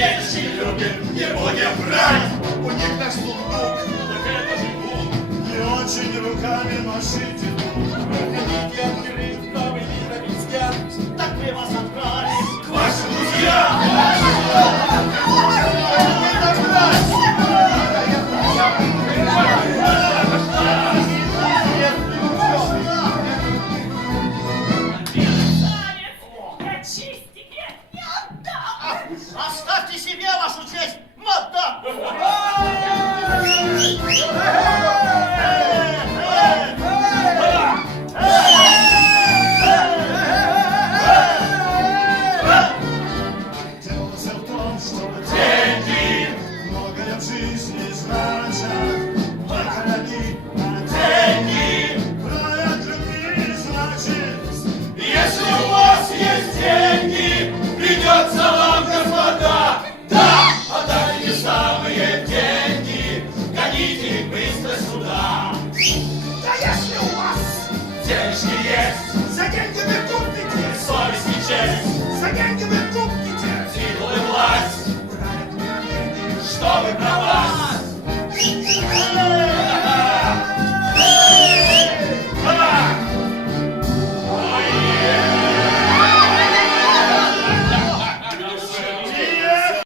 вещи любим, не будем брать. У них наш сундук, так это же бунт. Не очень руками машите. Проходите открыть новый мир обезьян. Так мы вас отправим к вашим друзьям. Оставьте себе вашу честь, мадам! Дело все в том, чтобы деньги многое в жизни значат. Похорони на деньги, проект любви значит. Если у вас есть деньги, придется вам, господа, да, отдать не самые деньги, гоните их быстро сюда. Да если у вас денежки есть,